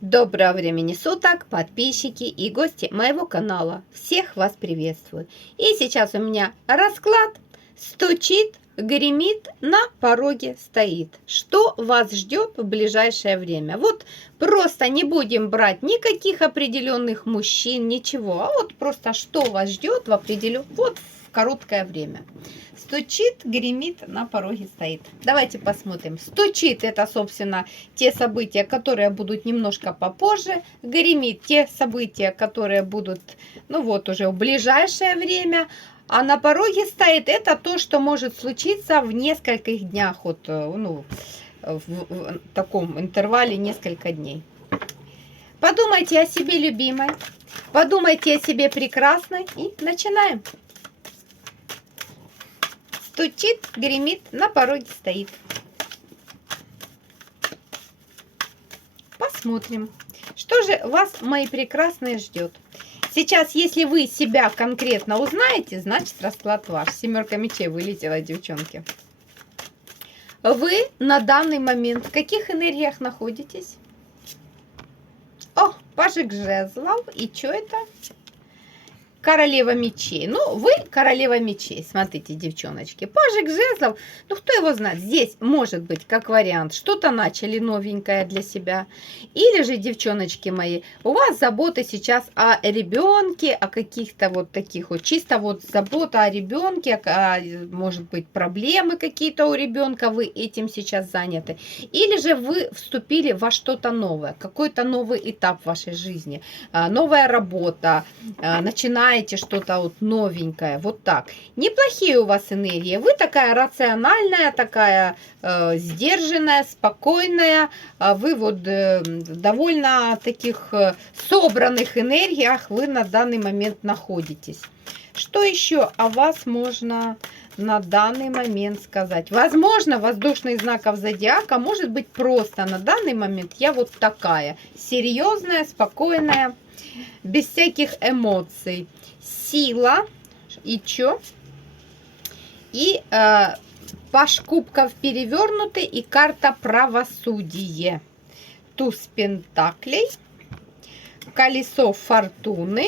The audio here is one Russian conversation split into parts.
Доброго времени суток, подписчики и гости моего канала. Всех вас приветствую. И сейчас у меня расклад стучит, гремит, на пороге стоит. Что вас ждет в ближайшее время? Вот просто не будем брать никаких определенных мужчин, ничего. А вот просто что вас ждет в определенном, вот в короткое время. Стучит, гремит, на пороге стоит. Давайте посмотрим. Стучит — это, собственно, те события, которые будут немножко попозже. Гремит — те события, которые будут, ну вот, уже в ближайшее время. А на пороге стоит — это то, что может случиться в нескольких днях, вот, ну, в таком интервале несколько дней. Подумайте о себе, любимой. Подумайте о себе, прекрасной. И начинаем. Стучит, гремит, на пороге стоит. Посмотрим, что же вас, мои прекрасные, ждет. Сейчас, если вы себя конкретно узнаете, значит расклад ваш. Семерка мечей вылетела, девчонки. Вы на данный момент в каких энергиях находитесь? О, пажик жезлов. И что это? Королева мечей. Ну, вы королева мечей. Смотрите, девчоночки. Пажик жезлов. Ну, кто его знает? Здесь может быть, как вариант, что-то начали новенькое для себя. Или же, девчоночки мои, у вас заботы сейчас о ребенке, о каких-то вот таких вот, чисто вот забота о ребенке, может быть, проблемы какие-то у ребенка, вы этим сейчас заняты. Или же вы вступили во что-то новое, какой-то новый этап в вашей жизни, новая работа, начинаете что-то вот новенькое, вот так. Неплохие у вас энергии. Вы такая рациональная, такая сдержанная, спокойная. Вы вот довольно таких собранных энергиях вы на данный момент находитесь. Что еще о вас можно на данный момент сказать? Возможно, воздушных знаков зодиака, может быть, просто на данный момент я вот такая. Серьезная, спокойная, без всяких эмоций. Сила. И чё? И паж кубков перевернутый и карта правосудие. Туз пентаклей. Колесо фортуны.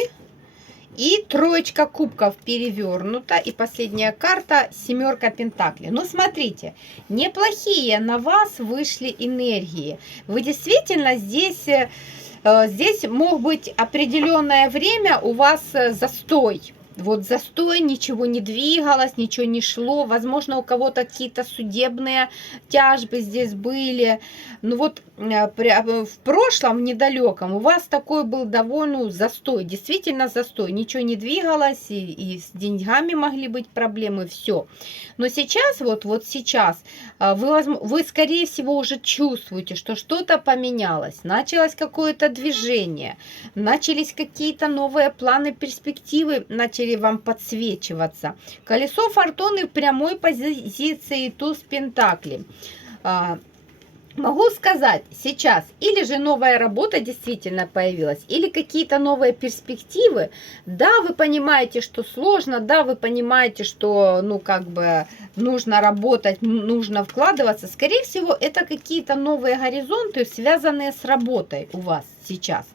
И троечка кубков перевернута. И последняя карта семерка пентаклей. Ну, смотрите, неплохие на вас вышли энергии. Вы действительно здесь мог быть определенное время у вас застой. Вот застой, ничего не двигалось, ничего не шло. Возможно, у кого-то какие-то судебные тяжбы здесь были. Ну вот в прошлом, в недалеком, у вас такой был довольно застой. Действительно застой. Ничего не двигалось, и с деньгами могли быть проблемы, все. Но сейчас, вот сейчас, вы, скорее всего, уже чувствуете, что что-то поменялось. Началось какое-то движение. Начались какие-то новые планы, перспективы, начали вам подсвечиваться. Колесо фортуны в прямой позиции, туз пентаклей. Могу сказать, сейчас или же новая работа действительно появилась, или какие-то новые перспективы. Да, вы понимаете, что сложно, да, вы понимаете, что, ну, как бы нужно работать, нужно вкладываться. Скорее всего, это какие-то новые горизонты, связанные с работой у вас сейчас.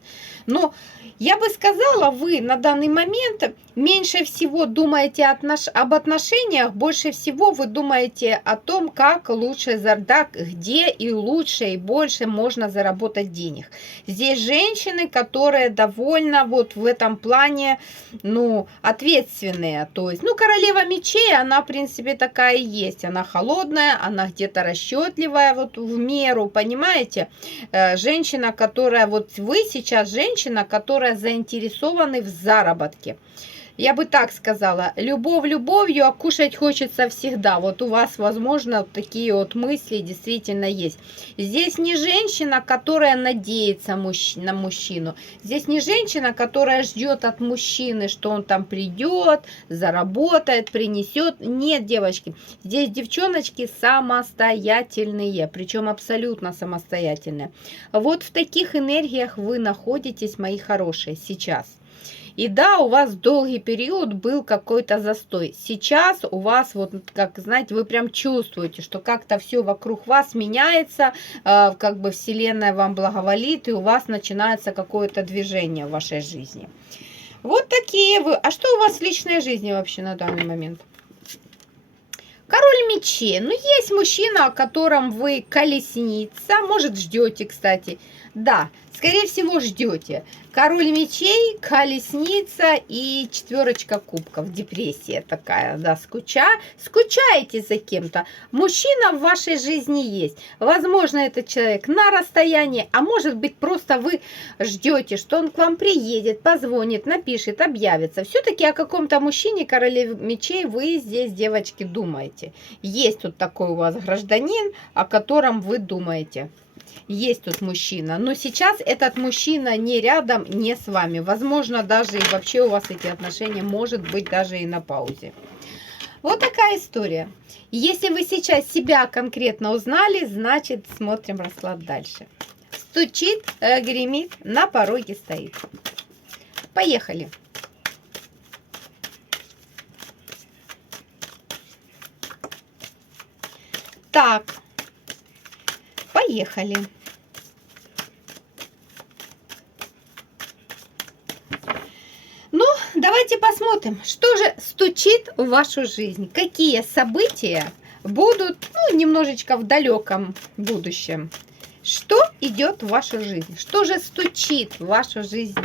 Но я бы сказала, вы на данный момент меньше всего думаете об отношениях, больше всего вы думаете о том, как лучше, где и лучше, и больше можно заработать денег. Здесь женщины, которые довольно вот в этом плане, ну, ответственные. То есть, ну, королева мечей, она, в принципе, такая и есть. Она холодная, она где-то расчетливая, вот в меру, понимаете? Женщина, которая, вот вы сейчас женщина, которая заинтересованы в заработке. Я бы так сказала, любовь любовью, а кушать хочется всегда. Вот у вас, возможно, такие вот мысли действительно есть. Здесь не женщина, которая надеется на мужчину. Здесь не женщина, которая ждет от мужчины, что он там придет, заработает, принесет. Нет, девочки, здесь девчоночки самостоятельные, причем абсолютно самостоятельные. Вот в таких энергиях вы находитесь, мои хорошие, сейчас. И да, у вас долгий период был какой-то застой. Сейчас у вас, вот, как знаете, вы прям чувствуете, что как-то все вокруг вас меняется, как бы Вселенная вам благоволит, и у вас начинается какое-то движение в вашей жизни. Вот такие вы. А что у вас в личной жизни вообще на данный момент? Король мечей. Ну, есть мужчина, о котором вы колесница. Может, ждете, кстати. Да, скорее всего, ждете. Король мечей, колесница и четверочка кубков. Депрессия такая, да, скучаете за кем-то. Мужчина в вашей жизни есть. Возможно, этот человек на расстоянии, а может быть, просто вы ждете, что он к вам приедет, позвонит, напишет, объявится. Все-таки о каком-то мужчине, короле мечей, вы здесь, девочки, думаете. Есть тут такой у вас гражданин, о котором вы думаете. Есть тут мужчина, но сейчас этот мужчина не рядом, не с вами. Возможно, даже и вообще у вас эти отношения, может быть, даже и на паузе. Вот такая история. Если вы сейчас себя конкретно узнали, значит, смотрим расклад дальше. Стучит, гремит, на пороге стоит. Поехали. Так. Поехали. Ну, давайте посмотрим, что же стучит в вашу жизнь. Какие события будут, ну, немножечко в далеком будущем. Что идет в вашу жизнь? Что же стучит в вашу жизнь,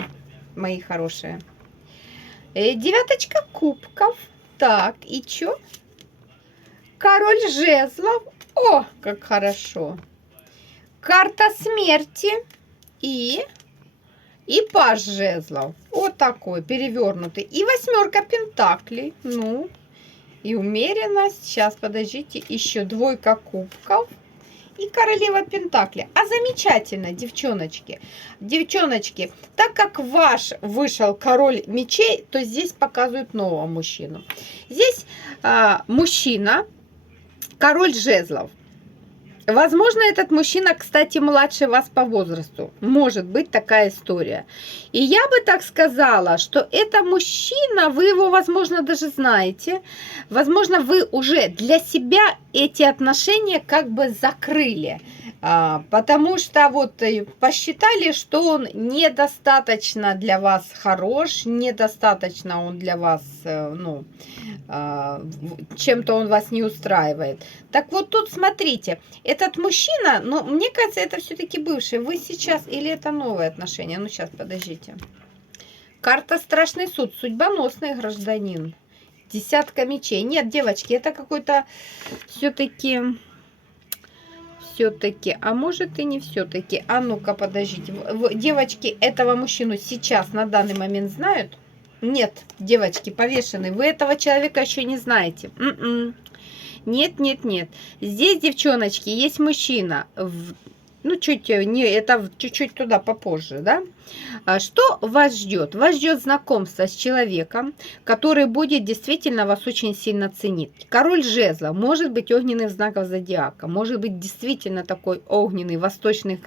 мои хорошие? Девяточка кубков. Так, и что? Король жезлов. О, как хорошо. Карта смерти и паж жезлов. Вот такой, перевернутый. И восьмерка пентаклей. Ну, и умеренность. Сейчас, подождите. Еще двойка кубков. И королева пентаклей. А замечательно, девчоночки. Девчоночки, так как ваш вышел король мечей, то здесь показывают нового мужчину. Здесь мужчина, король жезлов. Возможно, этот мужчина, кстати, младше вас по возрасту. Может быть такая история. И я бы так сказала, что это мужчина, вы его, возможно, даже знаете. Возможно, вы уже для себя эти отношения как бы закрыли. Потому что вот посчитали, что он недостаточно для вас хорош, недостаточно он для вас, ну, чем-то он вас не устраивает. Так вот тут смотрите, этот мужчина, ну, мне кажется, это все-таки бывший. Вы сейчас, или это новые отношения? Ну, сейчас, подождите. Карта страшный суд, судьбоносный гражданин. Десятка мечей. Нет, девочки, это какой-то все-таки, а может и не все-таки. А ну-ка, подождите. Девочки, этого мужчину сейчас на данный момент знают? Нет, девочки, повешенный. Вы этого человека еще не знаете. Нет, нет, нет. Здесь, девчоночки, есть мужчина. Ну, это чуть-чуть туда попозже, да? Что вас ждет? Вас ждет знакомство с человеком, который будет действительно вас очень сильно ценить. Король жезла, может быть, огненных знаков зодиака, может быть, действительно такой огненный, восточных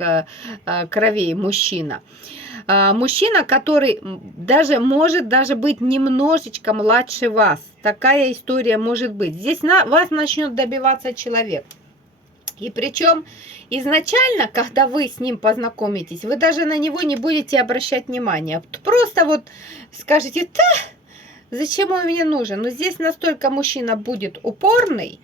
кровей мужчина. Мужчина, который может даже быть немножечко младше вас. Такая история может быть. Здесь вас начнет добиваться человек. И причем изначально, когда вы с ним познакомитесь, вы даже на него не будете обращать внимания. Просто вот скажете, да, зачем он мне нужен? Но здесь настолько мужчина будет упорный,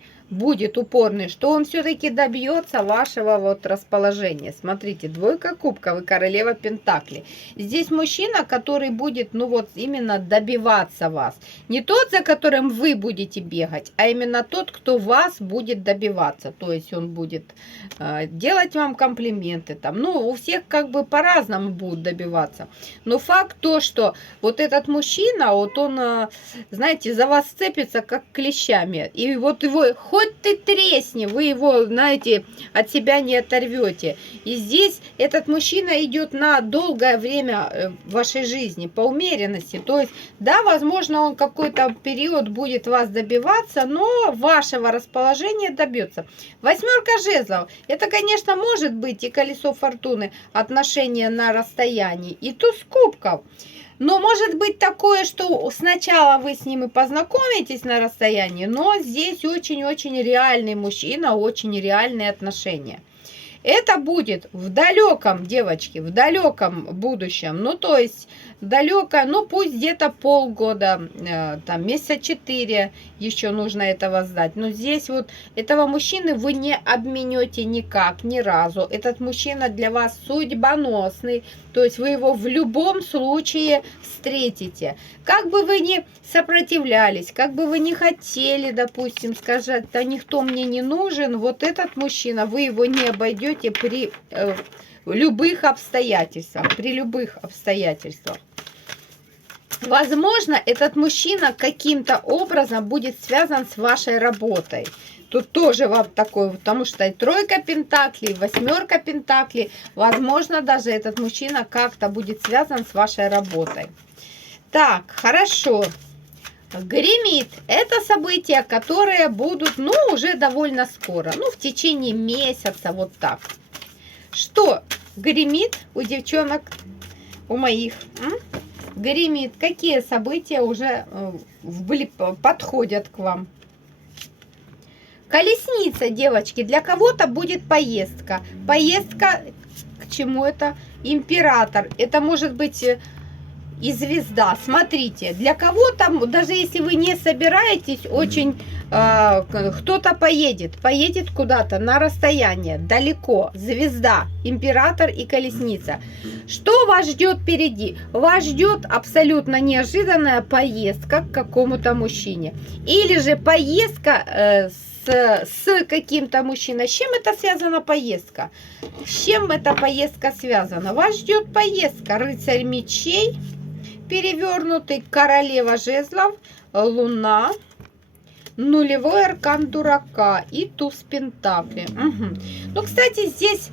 что он все-таки добьется вашего вот расположения. Смотрите, двойка кубков и королева пентаклей. Здесь мужчина, который будет, ну вот, именно добиваться вас. Не тот, за которым вы будете бегать, а именно тот, кто вас будет добиваться. То есть он будет делать вам комплименты. Там. Ну, у всех как бы по-разному будут добиваться. Но факт то, что вот этот мужчина, вот он, знаете, за вас цепится как клещами. И вот его... Хоть ты тресни, вы его, знаете, от себя не оторвете. И здесь этот мужчина идет на долгое время в вашей жизни, по умеренности. То есть, да, возможно, он какой-то период будет вас добиваться, но вашего расположения добьется. Восьмерка жезлов. Это, конечно, может быть и колесо фортуны, отношения на расстоянии, и туз кубков. Но может быть такое, что сначала вы с ним и познакомитесь на расстоянии, но здесь очень-очень реальный мужчина, очень реальные отношения. Это будет в далеком, девочки, в далеком будущем. Ну, то есть, далеко, ну, пусть где-то полгода, там, месяца 4 еще нужно этого сдать. Но здесь вот этого мужчины вы не обменете никак, ни разу. Этот мужчина для вас судьбоносный. То есть, вы его в любом случае встретите. Как бы вы ни сопротивлялись, как бы вы ни хотели, допустим, сказать, да никто мне не нужен, вот этот мужчина, вы его не обойдете при любых обстоятельствах, при любых обстоятельствах. Возможно, этот мужчина каким-то образом будет связан с вашей работой. Тут тоже вам такое, потому что и 3 пентаклей, 8 пентаклей. Возможно, даже этот мужчина как-то будет связан с вашей работой. Так, хорошо. Гремит. Это события, которые будут, ну, уже довольно скоро. Ну, в течение месяца, вот так. Что гремит у девчонок, у моих? Гремит. Какие события уже подходят к вам? Колесница, девочки. Для кого-то будет поездка. Поездка, к чему это? Император. Это может быть и звезда. Смотрите, для кого-то, даже если вы не собираетесь, очень кто-то поедет куда-то на расстояние, далеко. Звезда, император и колесница. Что вас ждет впереди? Вас ждет абсолютно неожиданная поездка к какому-то мужчине. Или же поездка с каким-то мужчиной. С чем это связана поездка? С чем эта поездка связана? Вас ждет поездка. Рыцарь мечей, перевернутый, королева жезлов, луна, нулевой аркан дурака и туз пентаклей. Угу. Ну, кстати, здесь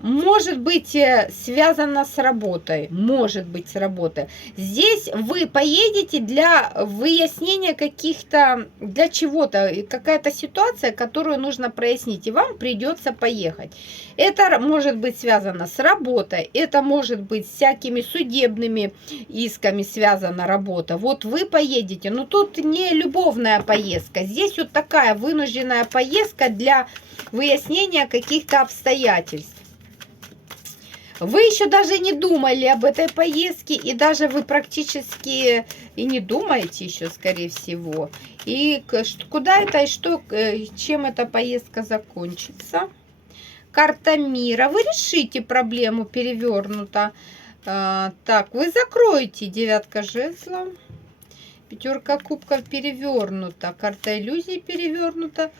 может быть связано с работой. Может быть с работой. Здесь вы поедете для выяснения каких-то, для чего-то, какая-то ситуация, которую нужно прояснить. И вам придется поехать. Это может быть связано с работой. Это может быть с всякими судебными исками связана работа. Вот вы поедете. Но тут не любовная поездка. Здесь вот такая вынужденная поездка для выяснения каких-то обстоятельств. Вы еще даже не думали об этой поездке, и даже вы практически и не думаете еще, скорее всего. И куда это, и что, чем эта поездка закончится. Карта мира. Вы решите проблему, перевернута. Так, вы закроете, 9 жезлов. 5 кубков перевернута. Карта иллюзий перевернута.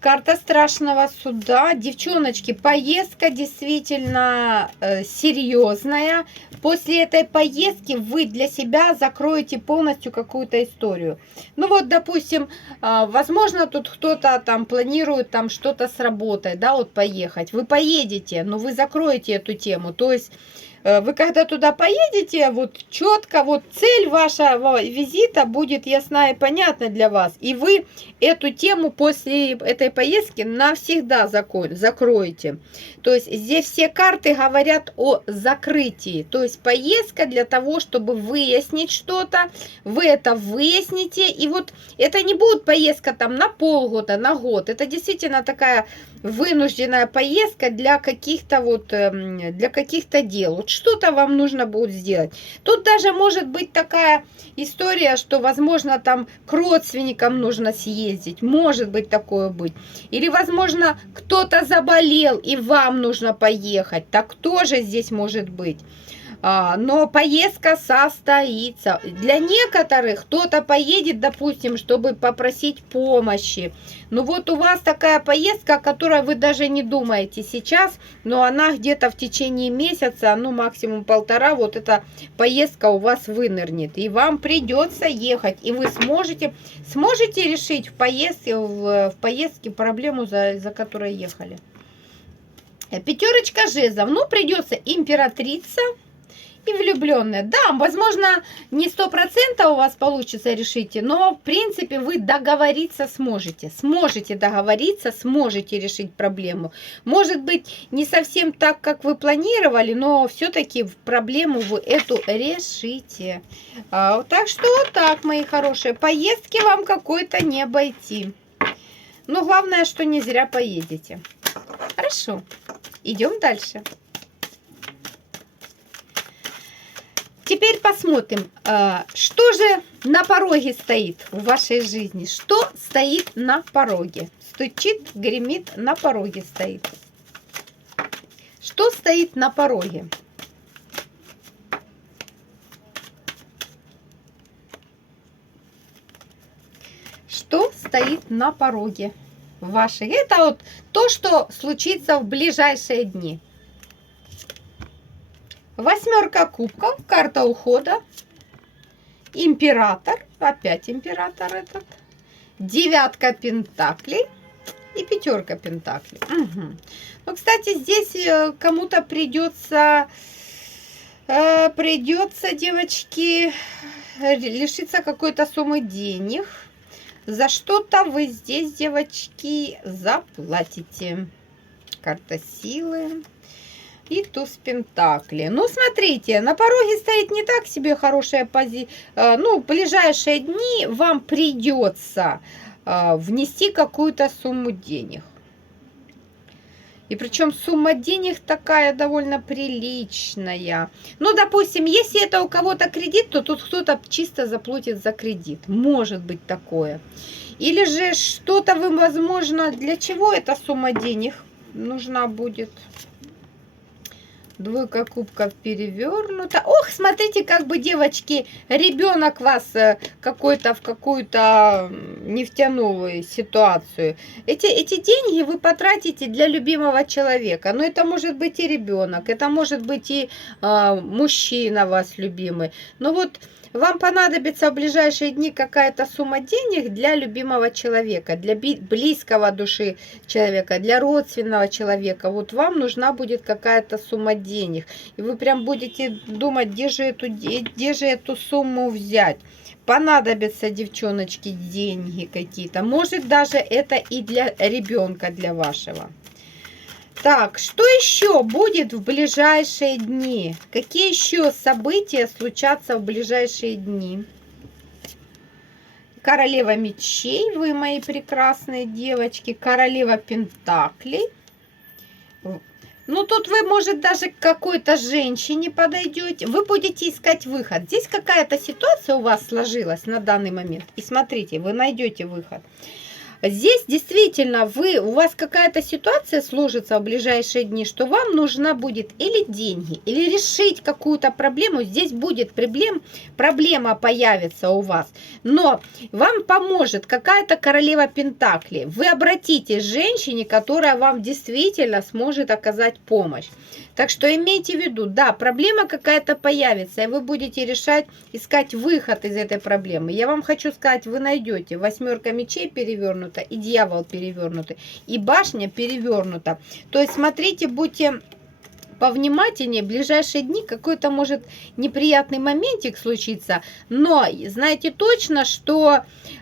Карта страшного суда. Девчоночки, поездка действительно серьезная. После этой поездки вы для себя закроете полностью какую-то историю. Ну вот, допустим, возможно, тут кто-то там планирует там что-то с работой, да, вот поехать. Вы поедете, но вы закроете эту тему. То есть вы когда туда поедете, вот четко, вот цель вашего визита будет ясна и понятна для вас. И вы эту тему после этой поездки навсегда закроете. То есть здесь все карты говорят о закрытии. То есть поездка для того, чтобы выяснить что-то. Вы это выясните. И вот это не будет поездка там на полгода, на год. Это действительно такая вынужденная поездка для каких-то вот, для каких-то дел. Вот что-то вам нужно будет сделать. Тут даже может быть такая история, что, возможно, там к родственникам нужно съездить. Может быть такое быть. Или, возможно, кто-то заболел, и вам нужно поехать. Так тоже здесь может быть. Но поездка состоится. Для некоторых кто-то поедет, допустим, чтобы попросить помощи. Ну вот у вас такая поездка, о которой вы даже не думаете сейчас, но она где-то в течение месяца, ну максимум 1,5, вот эта поездка у вас вынырнет. И вам придется ехать. И вы сможете решить в поездке проблему, за которой ехали. 5 жезлов. Ну, придется императрица и влюбленные. Да, возможно, не 100% у вас получится решить, но в принципе вы договориться сможете. Сможете договориться, сможете решить проблему. Может быть, не совсем так, как вы планировали, но все-таки проблему вы эту решите. Так что вот так, мои хорошие, поездки вам какой-то не обойти. Но главное, что не зря поедете. Хорошо, идем дальше. Теперь посмотрим, что же на пороге стоит в вашей жизни. Что стоит на пороге? Стучит, гремит, на пороге стоит. Что стоит на пороге? Что стоит на пороге вашей? Это вот то, что случится в ближайшие дни. Восьмерка кубков, карта ухода, император, опять император этот, девятка пентаклей и пятерка пентаклей. Угу. Ну, кстати, здесь кому-то придется, девочки, лишиться какой-то суммы денег. За что-то вы здесь, девочки, заплатите. Карта силы. И туз пентаклей. Ну, смотрите, на пороге стоит не так себе хорошая позиция. Ну, в ближайшие дни вам придется внести какую-то сумму денег. И причем сумма денег такая довольно приличная. Ну, допустим, если это у кого-то кредит, то тут кто-то чисто заплатит за кредит. Может быть такое. Или же что-то вы, возможно, для чего эта сумма денег нужна будет? Двойка кубков перевернута. Ох, смотрите, как бы, девочки, ребенок вас в какую-то нефтяную ситуацию. Эти деньги вы потратите для любимого человека. Но это может быть и ребенок, это может быть и мужчина вас любимый. Но вот вам понадобится в ближайшие дни какая-то сумма денег для любимого человека, для близкого души человека, для родственного человека. Вот вам нужна будет какая-то сумма денег. И вы прям будете думать, где же эту сумму взять. Понадобятся, девчоночки, деньги какие-то. Может, даже это и для ребенка, для вашего. Так, что еще будет в ближайшие дни? Какие еще события случатся в ближайшие дни? Королева мечей, вы, мои прекрасные девочки. Королева пентаклей. Ну, тут вы, может, даже к какой-то женщине подойдете. Вы будете искать выход. Здесь какая-то ситуация у вас сложилась на данный момент. И смотрите, вы найдете выход. Здесь действительно у вас какая-то ситуация сложится в ближайшие дни, что вам нужна будет или деньги, или решить какую-то проблему. Здесь будет проблема появится у вас. Но вам поможет какая-то королева пентаклей. Вы обратитесь к женщине, которая вам действительно сможет оказать помощь. Так что имейте в виду, да, проблема какая-то появится, и вы будете искать выход из этой проблемы. Я вам хочу сказать, вы найдете. Восьмерка мечей перевернута, и дьявол перевернутый, и башня перевернута. То есть смотрите, будьте повнимательнее, в ближайшие дни какой-то может неприятный моментик случиться, но знаете точно, что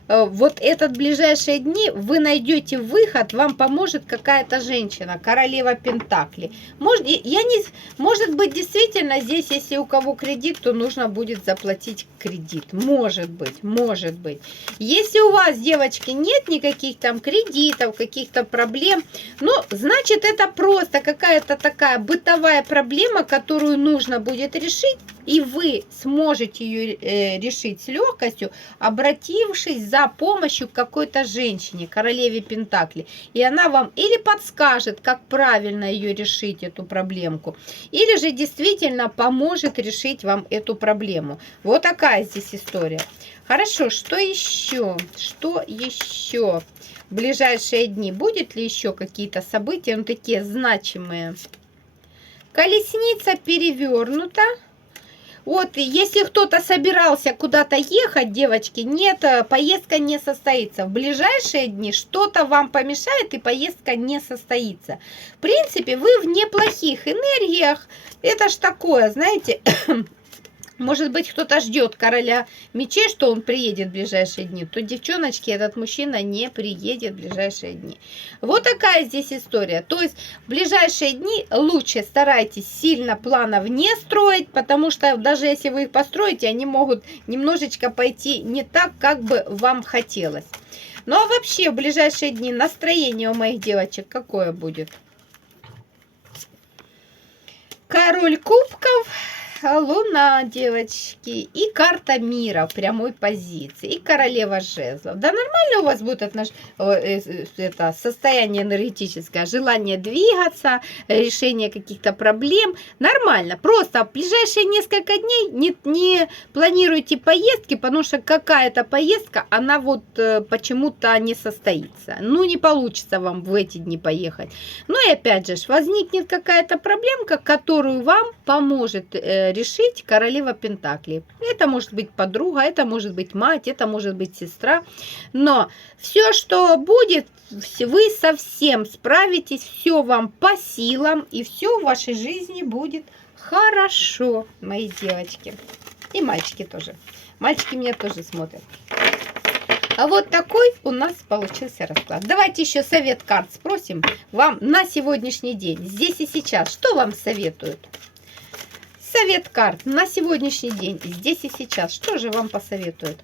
вот этот ближайшие дни вы найдете выход, вам поможет какая-то женщина, королева пентаклей. Может быть, действительно здесь, если у кого кредит, то нужно будет заплатить кредит. Может быть, может быть. Если у вас, девочки, нет никаких там кредитов, каких-то проблем, ну, значит, это просто какая-то такая бытовая проблема, которую нужно будет решить, и вы сможете ее решить с легкостью, обратившись за помощью к какой-то женщине, королеве пентаклей. И она вам или подскажет, как правильно ее решить, эту проблемку, или же действительно поможет решить вам эту проблему. Вот такая здесь история. Хорошо, что еще? Что еще? В ближайшие дни будет ли еще какие-то события, ну, такие значимые? Колесница перевернута. Вот, если кто-то собирался куда-то ехать, девочки, нет, поездка не состоится. В ближайшие дни что-то вам помешает, и поездка не состоится. В принципе, вы в неплохих энергиях. Это ж такое, знаете, Может быть, кто-то ждет короля мечей, что он приедет в ближайшие дни, то, девчоночки, этот мужчина не приедет в ближайшие дни. Вот такая здесь история. То есть в ближайшие дни лучше старайтесь сильно планов не строить, потому что даже если вы их построите, они могут немножечко пойти не так, как бы вам хотелось. Ну а вообще в ближайшие дни настроение у моих девочек какое будет? Король кубков, Луна, девочки, и карта мира в прямой позиции, и королева жезлов. Да нормально у вас будет это состояние энергетическое, желание двигаться, решение каких-то проблем. Нормально. Просто в ближайшие несколько дней не планируйте поездки, потому что какая-то поездка, она вот почему-то не состоится. Ну, не получится вам в эти дни поехать. Ну и опять же, возникнет какая-то проблемка, которую вам поможет решить королева Пентаклей. Это может быть подруга, это может быть мать, это может быть сестра. Но все, что будет, вы совсем справитесь, все вам по силам, и все в вашей жизни будет хорошо, мои девочки. И мальчики тоже. Мальчики меня тоже смотрят. А вот такой у нас получился расклад. Давайте еще совет карт спросим вам на сегодняшний день, здесь и сейчас. Что вам советуют? Совет карт на сегодняшний день, здесь и сейчас. Что же вам посоветуют?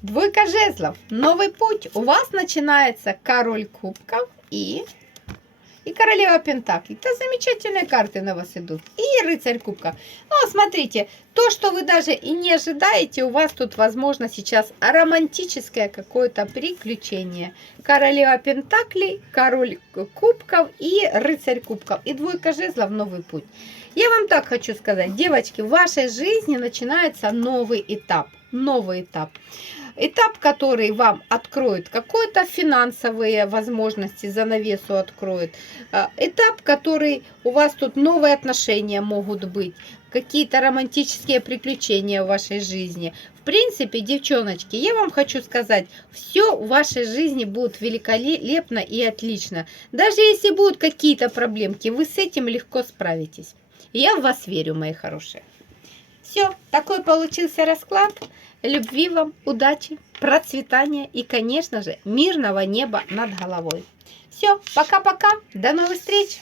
Двойка жезлов. Новый путь. У вас начинается король кубков и королева пентаклей. Это замечательные карты на вас идут. И рыцарь кубка. Ну, смотрите, то, что вы даже и не ожидаете, у вас тут, возможно, сейчас романтическое какое-то приключение. Королева пентаклей, король кубков и рыцарь кубков. И двойка жезлов, новый путь. Я вам так хочу сказать, девочки, в вашей жизни начинается новый этап. Новый этап. Этап, который вам откроет какие-то финансовые возможности, занавесу откроет. Этап, который у вас тут новые отношения могут быть, какие-то романтические приключения в вашей жизни. В принципе, девчоночки, я вам хочу сказать, все в вашей жизни будет великолепно и отлично. Даже если будут какие-то проблемки, вы с этим легко справитесь. Я в вас верю, мои хорошие. Все, такой получился расклад. Любви вам, удачи, процветания и, конечно же, мирного неба над головой. Все, пока-пока, до новых встреч!